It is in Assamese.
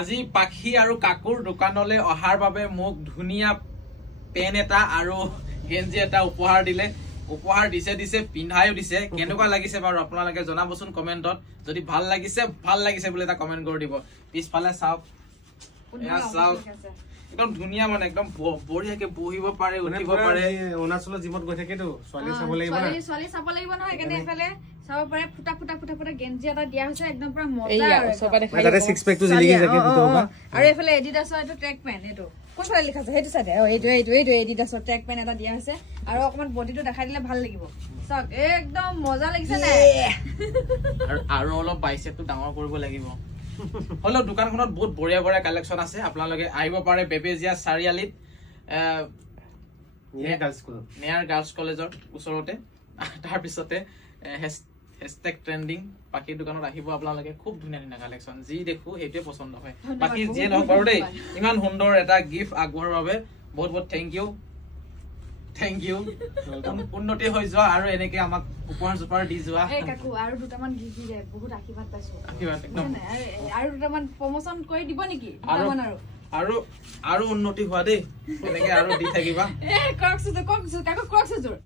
আজি পাখি আৰু কাকুৰ দোকানলৈ অহাৰ বাবে মোক ধুনীয়া পেন এটা আৰু গেঞ্জি এটা উপহাৰ দিলে। উপহাৰ দিছে পিন্ধায়ো দিছে। কেনেকুৱা লাগিছে বাৰু আপোনালোকে জনাবচোন কমেন্টত। যদি ভাল লাগিছে বুলি এটা কমেন্ট কৰি দিব। পিছফালে চাওক, এয়া চাওক, একদম ধুনীয়া মানে একদম বঢ়িয়াকে বহিব পাৰে, উঠিব পাৰে। অৰুণাচলৰ জিমত গৈ থাকেতো ছোৱালী চাব লাগিব না, ছোৱালী চাব লাগিব নহয়। এখানে এফালে চাব পাৰে ফুটা ফুটা গেঞ্জি এটা দিয়া হৈছে, একদম পুৰা মজা আৰু তাতে সিক্স পেকটো জিলিকি থাকে ভিতৰৰ। আৰু এফালে এডিডাছৰ এইটো ট্ৰেক পেন, এইটো কোন ফালে লিখা আছে সেইটো চাইডে, এইটো এডিডাছৰ ট্ৰেক পেন এটা দিয়া হৈছে। আৰু অকমান বডিটো দেখাই দিলে ভাল লাগিব। চাওক একদম মজা লাগিছে নাই? আৰু অলপ বাইচেপটো ডাঙৰ কৰিব লাগিব। হলেও দোকানখনত বহুত বঢ়িয়া কালেকশ্যন আছে। আপোনালোকে আহিব পাৰে বেবেজিয়া চাৰিআলিত নেয়াৰ গাৰ্লছ কলেজৰ ওচৰতে। তাৰপিছতে হেশটেগ ট্ৰেণ্ডিং বাকী দোকানত আহিব আপোনালোকে। খুব ধুনীয়া কালেকশ্যন, যি দেখো সেইটোৱে পচন্দ হয়। বাকী যিয়ে নহওক বাৰু দেই, ইমান সুন্দৰ এটা গিফ্ট আগবঢ়োৱাৰ বাবে বহুত বহুত থেংক ইউ। উন্নতি হৈ যোৱা আৰু এনেকে আমাক উপহাৰ দি যোৱা। কাকু আৰু দুটামান গিফ্ট দিলে, বহুত আশীৰ্বাদ পাইছো। একদম আৰু দুটামান প্ৰমোচন কৰি দিব নেকি? আৰু উন্নতি হোৱা দেই, এনেকে আৰু দি থাকিবা। কাকু ক্ৰক্স এযোৰ